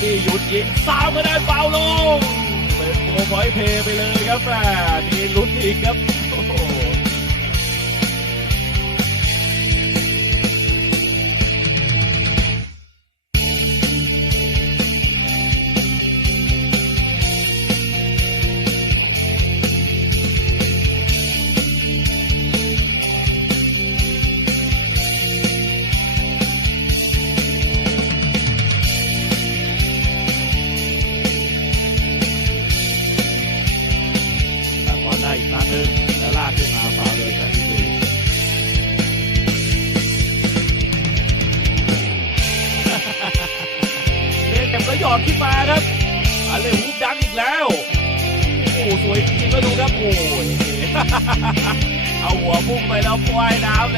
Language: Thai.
บี้หยุดยิงสามคะแนนเปาลงเป็นโฟร์พอยเพย์ไปเลยครับแม่มีลุ้นอีกครับ หนึ่งและลากขึ้นมาฟาวเลยครั้งที่สี่เล่นเก็บแล้วหยอดขึ้นมาครับอะไรฮุบดังอีกแล้ว โอ้สวยจริงๆก็ดูครับโอ้ยเอาหัวพุ่งไปแล้วปล่อยน้ำเลย